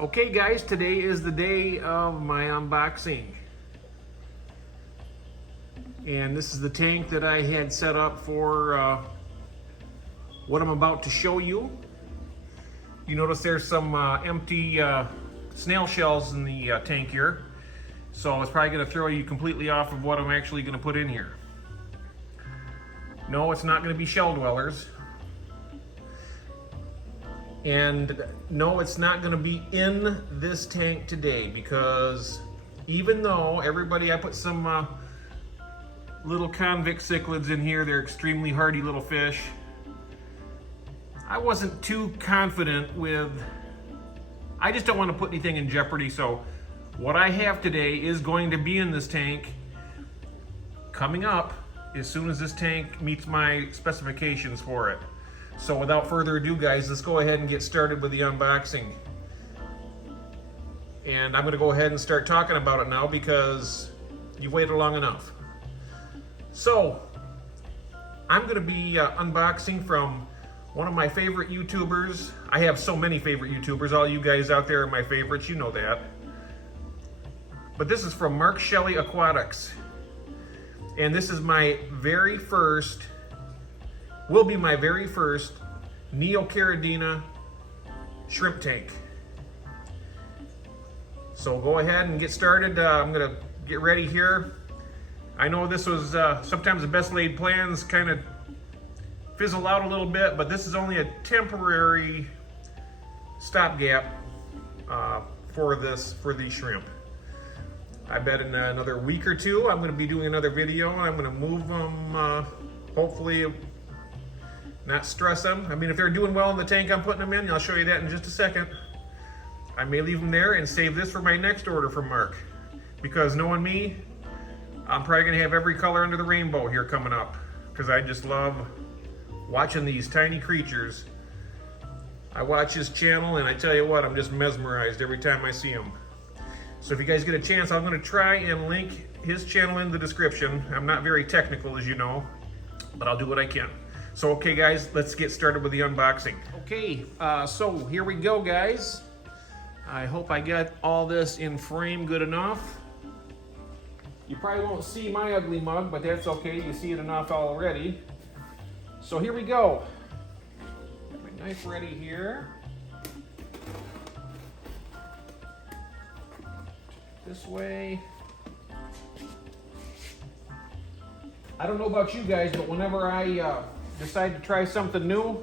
Okay guys, today is the day of my unboxing. And this is the tank that I had set up for what I'm about to show you. You notice there's some empty snail shells in the tank here. So it's probably going to throw you completely off of what I'm actually going to put in here. No, it's not going to be shell dwellers. And no, it's not going to be in this tank today, because even though I put some little convict cichlids in here, they're extremely hardy little fish, I wasn't too confident with, I just don't want to put anything in jeopardy. So what I have today is going to be in this tank coming up as soon as this tank meets my specifications for it. So without further ado guys, let's go ahead and get started with the unboxing. And I'm going to go ahead and start talking about it now because you've waited long enough. So I'm going to be unboxing from one of my favorite YouTubers. I have so many favorite YouTubers. All you guys out there are my favorites, you know that. But this is from Shelly Aquatics. And this is my very first, will be my very first Neocaridina shrimp tank. So go ahead and get started. I'm gonna get ready here. I know this was sometimes the best laid plans kind of fizzle out a little bit, but this is only a temporary stopgap for these shrimp. I bet in another week or two I'm going to be doing another video, and I'm going to move them, hopefully not stress them. I mean, if they're doing well in the tank I'm putting them in, I'll show you that in just a second. I may leave them there and save this for my next order from Mark, because knowing me, I'm probably going to have every color under the rainbow here coming up, because I just love watching these tiny creatures. I watch his channel and I tell you what, I'm just mesmerized every time I see him. So if you guys get a chance, I'm going to try and link his channel in the description. I'm not very technical, as you know, but I'll do what I can. So okay guys, let's get started with the unboxing. Okay, so here we go guys. I hope I got all this in frame good enough. You probably won't see my ugly mug, but that's okay. You see it enough already. So here we go. Got my knife ready here. This way. I don't know about you guys, but whenever I decide to try something new,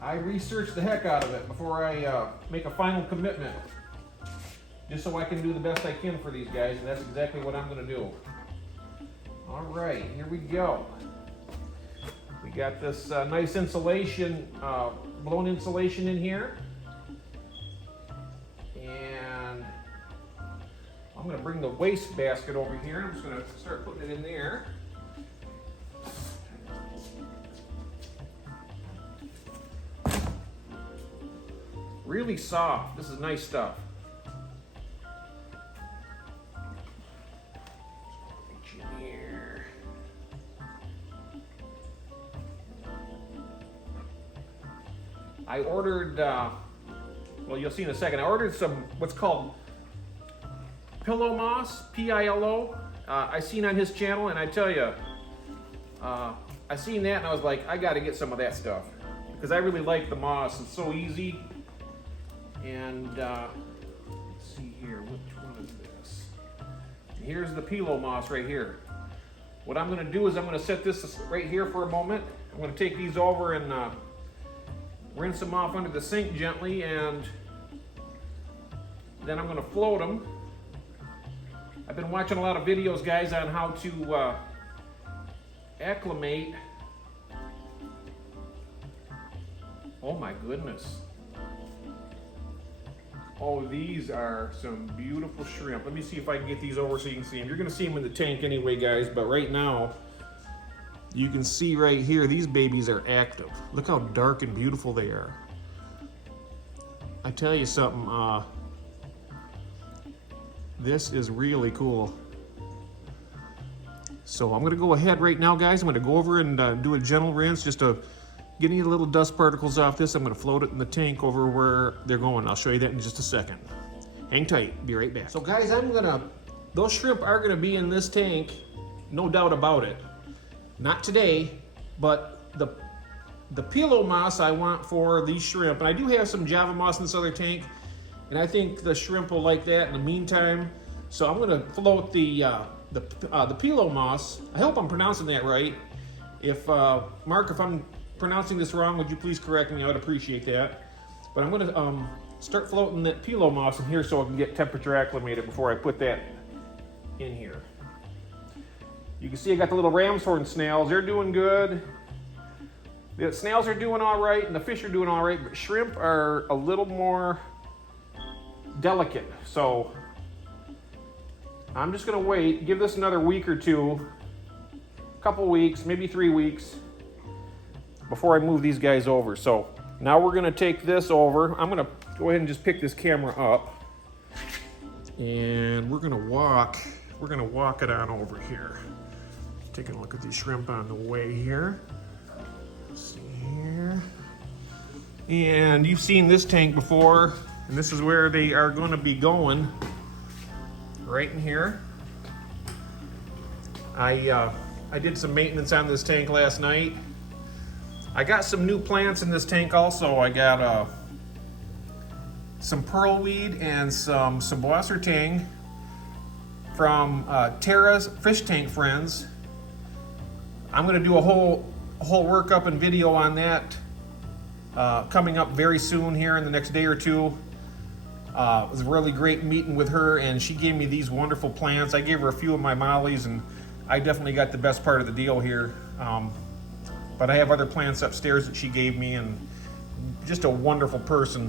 I research the heck out of it before I make a final commitment, just so I can do the best I can for these guys, and that's exactly what I'm going to do. All right, here we go. We got this nice insulation, blown insulation in here. And I'm going to bring the waste basket over here. I'm just going to start putting it in there. Really soft. This is nice stuff. Reach in here. I ordered, well, you'll see in a second, I ordered some what's called pillow moss, P-I-L-O. I seen on his channel, and I tell you, I seen that and I was like, I got to get some of that stuff, because I really like the moss. It's so easy. And let's see here, which one is this? Here's the pillow moss right here. What I'm going to do is I'm going to set this right here for a moment. I'm going to take these over and rinse them off under the sink gently, and then I'm going to float them. I've been watching a lot of videos, guys, on how to acclimate. Oh my goodness. Oh, these are some beautiful shrimp. Let me see if I can get these over so you can see them. You're going to see them in the tank anyway, guys, but right now, you can see right here, these babies are active. Look how dark and beautiful they are. I tell you something, this is really cool. So I'm gonna go ahead right now, guys. I'm gonna go over and do a gentle rinse just to get any little dust particles off this, I'm gonna float it in the tank over where they're going. I'll show you that in just a second. Hang tight, be right back. So guys, those shrimp are gonna be in this tank, no doubt about it. Not today, but the pillow moss I want for these shrimp, and I do have some Java moss in this other tank, and I think the shrimp will like that in the meantime. So I'm gonna float the pillow moss. I hope I'm pronouncing that right. If Mark, if I'm pronouncing this wrong, would you please correct me? I would appreciate that. But I'm gonna start floating that pillow moss in here so I can get temperature acclimated before I put that in here. You can see I got the little ram's horn snails. They're doing good. The snails are doing all right, and the fish are doing all right, but shrimp are a little more delicate. So I'm just gonna wait, give this another week or two, a couple weeks, maybe 3 weeks, before I move these guys over. So now we're gonna take this over. I'm gonna go ahead and just pick this camera up, and we're gonna walk it on over here. Taking a look at these shrimp on the way here. Let's see here. And you've seen this tank before, and this is where they are going to be going, right in here. I did some maintenance on this tank last night. I got some new plants in this tank also. I got some pearlweed and some boissertang from Tara's Fish Tank Friends. I'm going to do a whole workup and video on that coming up very soon here in the next day or two. It was a really great meeting with her, and she gave me these wonderful plants. I gave her a few of my mollies, and I definitely got the best part of the deal here. But I have other plants upstairs that she gave me, and just a wonderful person.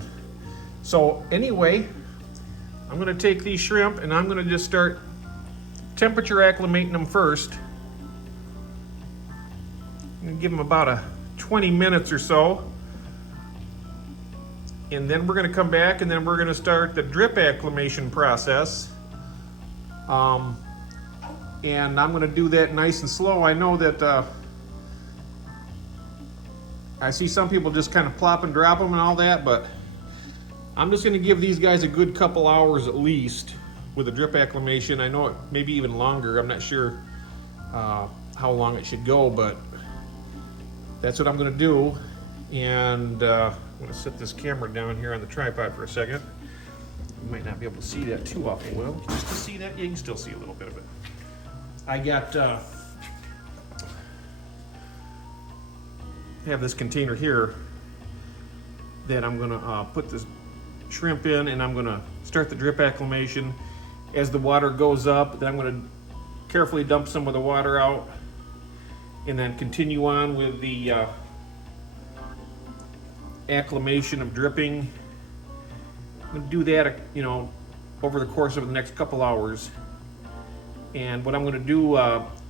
So anyway, I'm going to take these shrimp and I'm going to just start temperature acclimating them first. I'm going to give them about 20 minutes or so. And then we're going to come back and then we're going to start the drip acclimation process. And I'm going to do that nice and slow. I know that I see some people just kind of plop and drop them and all that, but I'm just going to give these guys a good couple hours at least with the drip acclimation. I know it may be even longer. I'm not sure how long it should go, but that's what I'm going to do. And I'm going to set this camera down here on the tripod for a second. You might not be able to see that too awful well. Just to see that, you can still see a little bit of it. I got have this container here that I'm going to put this shrimp in, and I'm going to start the drip acclimation. As the water goes up, then I'm going to carefully dump some of the water out and then continue on with the acclimation of dripping. I'm going to do that, over the course of the next couple hours. And what I'm going to do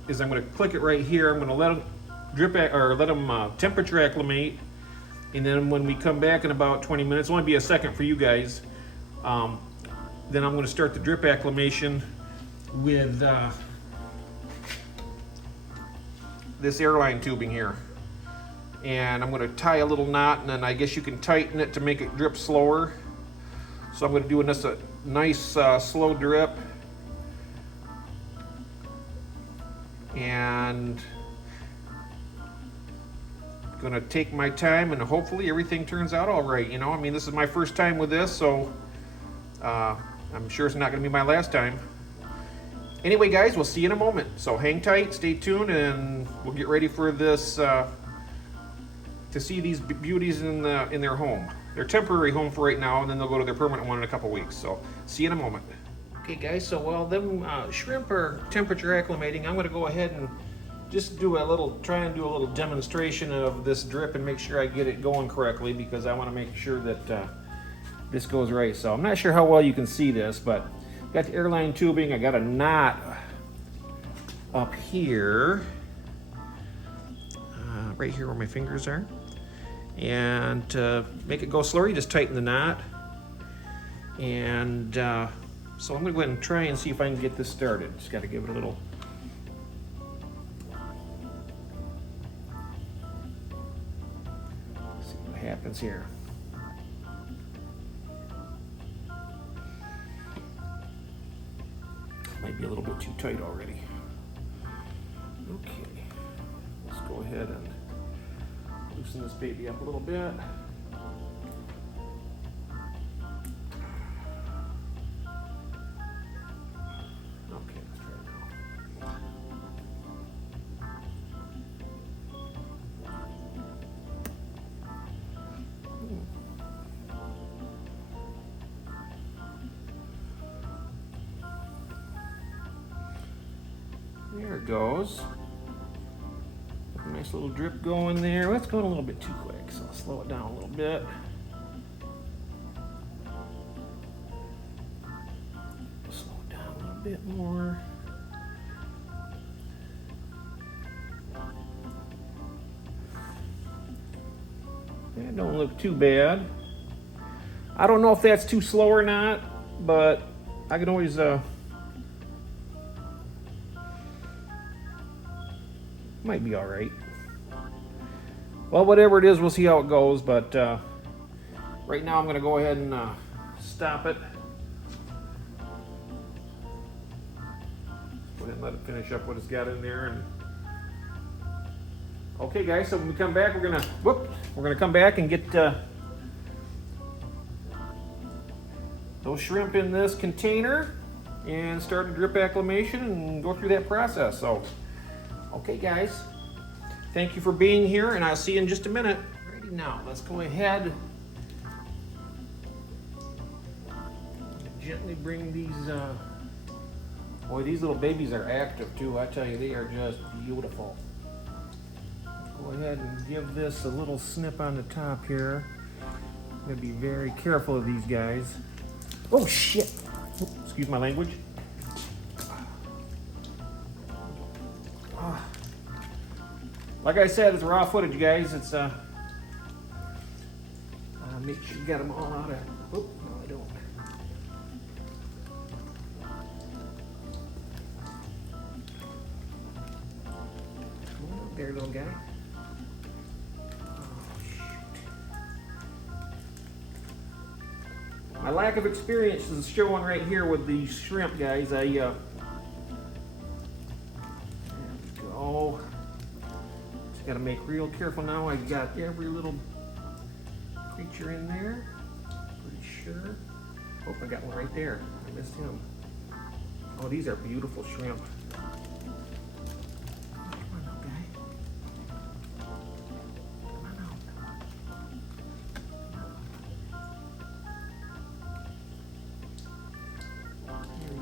is I'm going to click it right here. I'm going to let them let them temperature acclimate, and then when we come back in about 20 minutes, it'll only be a second for you guys. Then I'm going to start the drip acclimation with this airline tubing here, and I'm going to tie a little knot, and then I guess you can tighten it to make it drip slower. So I'm going to do this a nice slow drip, and gonna take my time, and hopefully everything turns out all right. I mean, this is my first time with this, so I'm sure it's not gonna be my last time. Anyway, guys, we'll see you in a moment. So hang tight, stay tuned, and we'll get ready for this to see these beauties in their home. Their temporary home for right now, and then they'll go to their permanent one in a couple weeks. So see you in a moment. Okay, guys. So while them shrimp are temperature acclimating, I'm gonna go ahead and just try and do a little demonstration of this drip and make sure I get it going correctly, because I want to make sure that this goes right. So I'm not sure how well you can see this, but I got the airline tubing. I got a knot up here, right here where my fingers are. And to make it go slower, you just tighten the knot. And so I'm going to go ahead and try and see if I can get this started. Just got to give it a little. happens here. Might be a little bit too tight already. Okay, let's go ahead and loosen this baby up a little bit. Okay, let's try it now. There it goes. Nice little drip going there. Well, it's going a little bit too quick, so I'll slow it down a little bit. Slow it down a little bit more. That don't look too bad. I don't know if that's too slow or not, but I can always might be all right. Well, whatever it is, we'll see how it goes, but right now I'm going to go ahead and stop it. Go ahead and let it finish up what it's got in there. And okay, guys, so when we come back, we're gonna come back and get those shrimp in this container and start a drip acclimation and go through that process. So, okay, guys, thank you for being here, and I'll see you in just a minute. Ready now, let's go ahead and gently bring these. Boy, these little babies are active too. I tell you, they are just beautiful. Go ahead and give this a little snip on the top here. I'm gonna be very careful of these guys. Oh shit! Oops, excuse my language. Like I said, it's raw footage, you guys. It's make sure you got them all out of. Oh no, I don't. Come on, there, little guy. My lack of experience is showing right here with these shrimp, guys. There we go. Just gotta make real careful now. I've got every little creature in there. Pretty sure. Oh, I got one right there. I missed him. Oh, these are beautiful shrimp.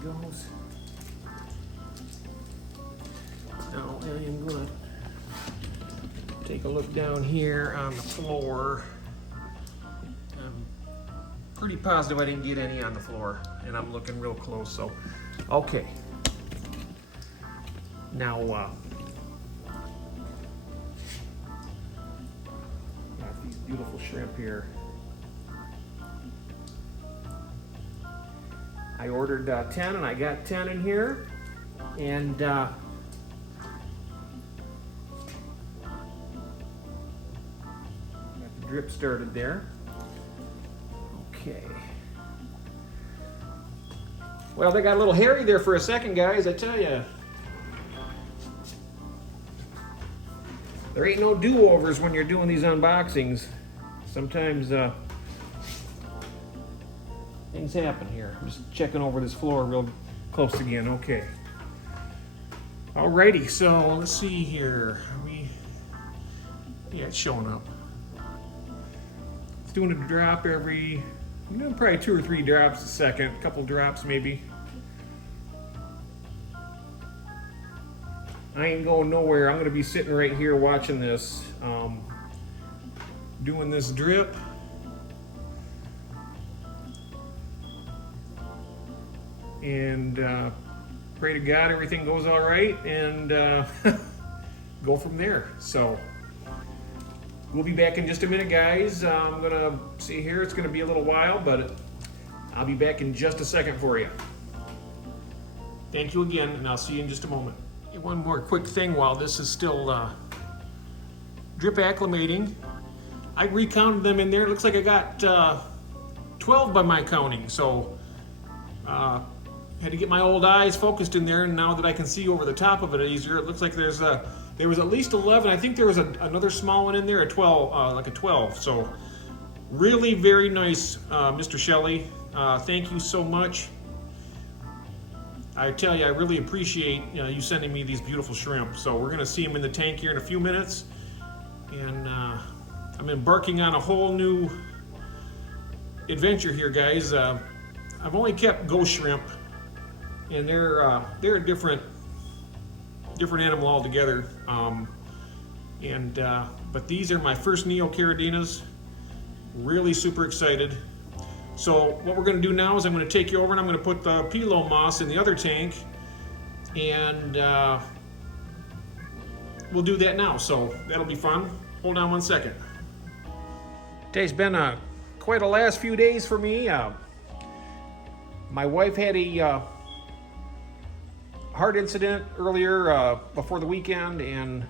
Goes. Now I am going to take a look down here on the floor. I'm pretty positive I didn't get any on the floor, and I'm looking real close. So, okay. Now, got these beautiful shrimp here. I ordered 10 and I got 10 in here, and got the drip started there. Okay. Well, they got a little hairy there for a second, guys, I tell you. There ain't no do-overs when you're doing these unboxings. Sometimes things happen here. I'm just checking over this floor real close again. Okay. Alrighty, so let's see here. Yeah, it's showing up. It's doing a drop every, probably 2 or 3 drops a second. A couple drops maybe. I ain't going nowhere. I'm gonna be sitting right here watching this, doing this drip. And pray to God everything goes all right, and go from there. So we'll be back in just a minute, guys. I'm gonna see here, it's gonna be a little while, but I'll be back in just a second for you. Thank you again, and I'll see you in just a moment. Hey, one more quick thing while this is still drip acclimating. I recounted them in there. It looks like I got 12 by my counting. So had to get my old eyes focused in there, and now that I can see over the top of it easier, it looks like there was at least 11. I think there was another small one in there, a 12, like a 12. So really very nice, Mr. Shelly. Thank you so much. I tell you, I really appreciate you sending me these beautiful shrimp. So we're gonna see them in the tank here in a few minutes, and I'm embarking on a whole new adventure here, guys. I've only kept ghost shrimp, and they're a different animal altogether. But these are my first Neocaradinas. Really super excited. So what we're going to do now is I'm going to take you over and I'm going to put the Pilo moss in the other tank, and we'll do that now. So that'll be fun. Hold on one second. Today's been quite a last few days for me. My wife had a heart incident earlier before the weekend, and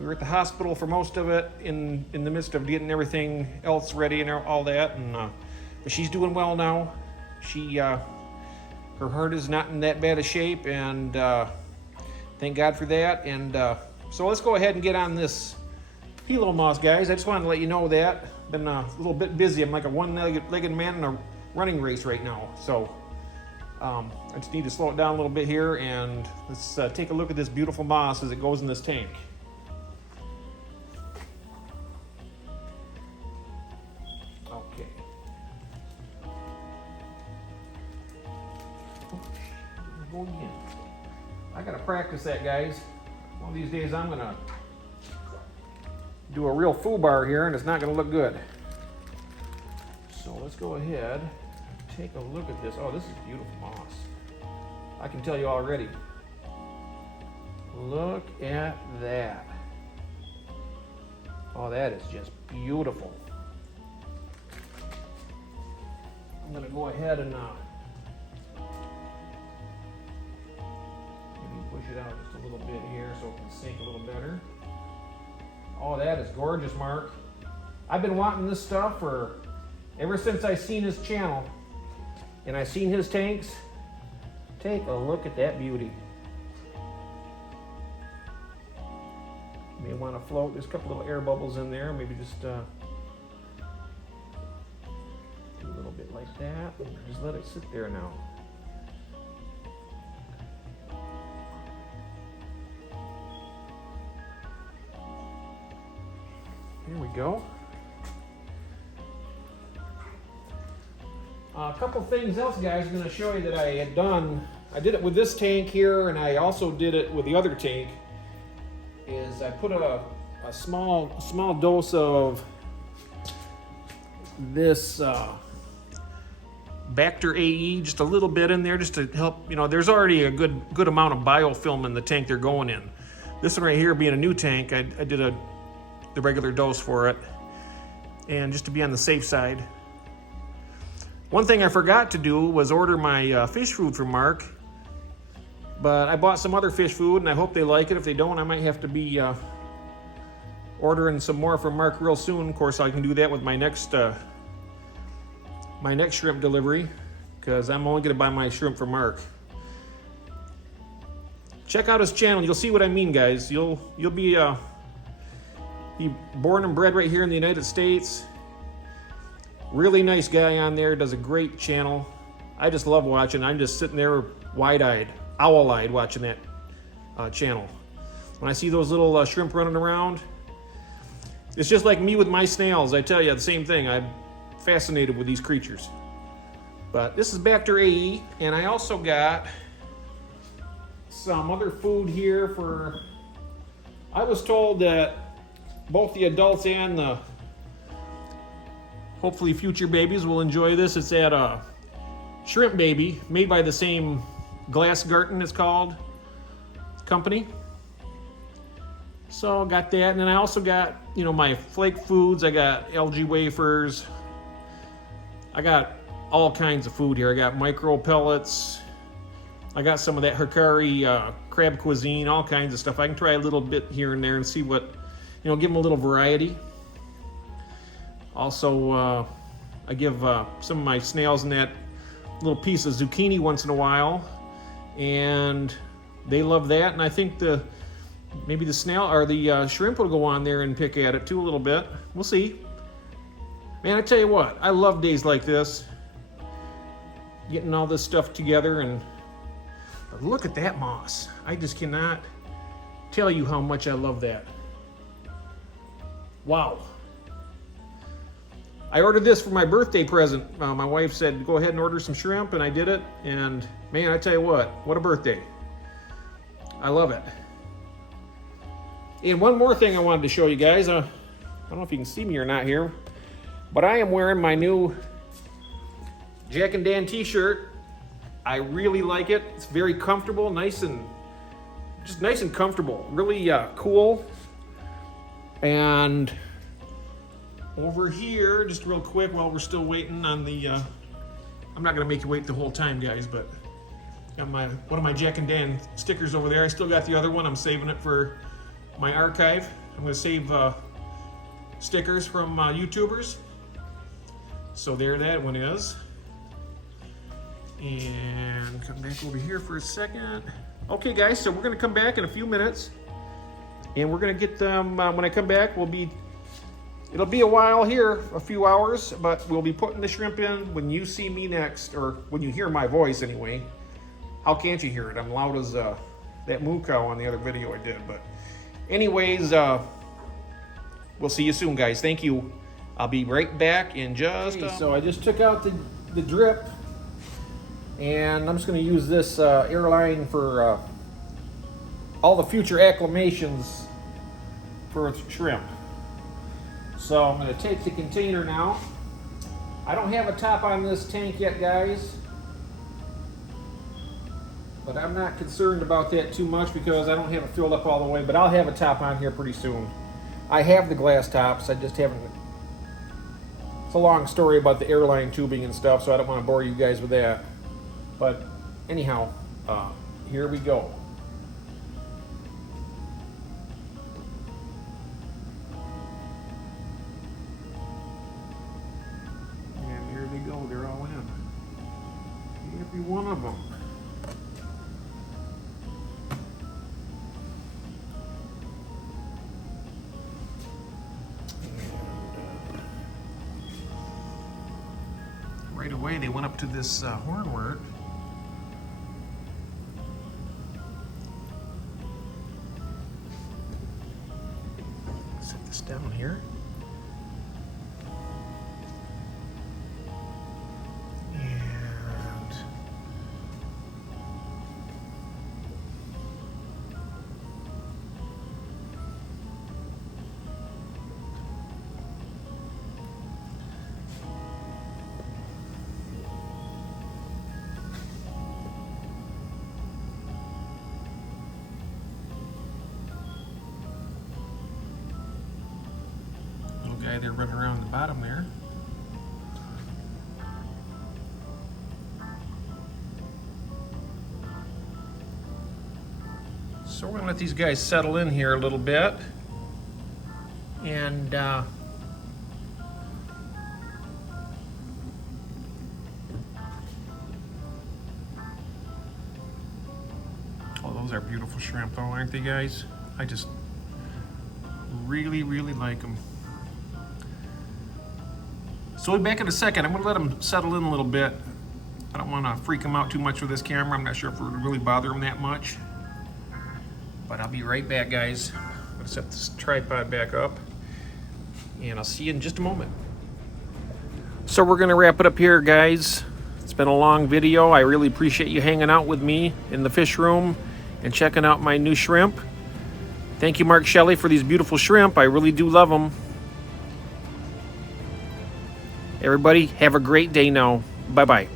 we were at the hospital for most of it in the midst of getting everything else ready and all that. And but she's doing well now. Her heart is not in that bad a shape, and thank God for that. And so let's go ahead and get on this Pilo moss, guys. I just wanted to let you know that. Been a little bit busy. I'm like a one-legged man in a running race right now. So I just need to slow it down a little bit here, and let's take a look at this beautiful moss as it goes in this tank. Okay. Go again. I gotta practice that, guys. One of these days I'm gonna do a real foobar here, and it's not gonna look good. So let's go ahead and take a look at this. Oh, this is beautiful moss. I can tell you already. Look at that. Oh, that is just beautiful. I'm gonna go ahead and maybe push it out just a little bit here so it can sink a little better. Oh, that is gorgeous, Mark. I've been wanting this stuff for ever since I seen his channel and I seen his tanks. Take a look at that beauty. You may want to float. There's a couple little air bubbles in there. Maybe just do a little bit like that. Just let it sit there now. Here we go. A couple things else, guys, I'm going to show you that I had done. I did it with this tank here, and I also did it with the other tank. Is I put a small dose of this Bacter AE, just a little bit in there, just to help. You know, there's already a good amount of biofilm in the tank they're going in. This one right here, being a new tank, I did the regular dose for it, and just to be on the safe side. One thing I forgot to do was order my fish food from Mark, but I bought some other fish food, and I hope they like it. If they don't, I might have to be ordering some more from Mark real soon. Of course, I can do that with my next shrimp delivery, because I'm only going to buy my shrimp from Mark. Check out his channel. You'll see what I mean, guys. You'll be born and bred right here in the United States. Really nice guy on there, does a great channel. I just love watching. I'm just sitting there wide-eyed, owl-eyed watching that channel. When I see those little shrimp running around, it's just like me with my snails. I tell you, the same thing. I'm fascinated with these creatures. But this is Bacter AE, and I also got some other food here for... I was told that both the adults and the hopefully future babies will enjoy this. It's at Shrimp Baby, made by the same Glassgarten, it's called, company. So got that, and then I also got, you know, my flake foods. I got LG wafers. I got all kinds of food here. I got micro pellets. I got some of that Hikari crab cuisine, all kinds of stuff. I can try a little bit here and there and see what, you know, give them a little variety. Also, I give some of my snails in that little piece of zucchini once in a while, and they love that. And I think maybe the snail or the shrimp will go on there and pick at it too a little bit. We'll see. Man, I tell you what, I love days like this. Getting all this stuff together, and look at that moss. I just cannot tell you how much I love that. Wow. I ordered this for my birthday present. My wife said, go ahead and order some shrimp, and I did it. And man, I tell you what a birthday. I love it. And one more thing I wanted to show you guys. I don't know if you can see me or not here, but I am wearing my new Jack and Dan t-shirt. I really like it. It's very comfortable, nice and comfortable. Really cool. And over here, just real quick while we're still waiting on the, I'm not gonna make you wait the whole time, guys, but got one of my Jack and Dan stickers over there. I still got the other one. I'm saving it for my archive. I'm gonna save stickers from YouTubers. So there that one is. And come back over here for a second. Okay, guys, so we're gonna come back in a few minutes, and we're gonna get them, when I come back, it'll be a while here, a few hours, but we'll be putting the shrimp in when you see me next, or when you hear my voice anyway. How can't you hear it? I'm loud as that moo cow on the other video I did. But anyways, we'll see you soon, guys. Thank you. I'll be right back in just So I just took out the drip, and I'm just going to use this airline for all the future acclimations for shrimp. So I'm going to take the container now. I don't have a top on this tank yet, guys, but I'm not concerned about that too much because I don't have it filled up all the way, but I'll have a top on here pretty soon. I have the glass tops, I just haven't. It's a long story about the airline tubing and stuff, so I don't want to bore you guys with that. But anyhow, here we go. And here they go, they're all in. Every one of them. Right away they went up to this hornwort. Set this down here. And guy there running around the bottom there. So we're gonna let these guys settle in here a little bit, and oh, those are beautiful shrimp though, aren't they, guys? I just really like them. So we'll be back in a second. I'm gonna let them settle in a little bit. I don't wanna freak them out too much with this camera. I'm not sure if it would really bother them that much. But I'll be right back, guys. I'm gonna set this tripod back up, and I'll see you in just a moment. So we're gonna wrap it up here, guys. It's been a long video. I really appreciate you hanging out with me in the fish room and checking out my new shrimp. Thank you, Mark Shelly, for these beautiful shrimp. I really do love them. Everybody, have a great day now. Bye-bye.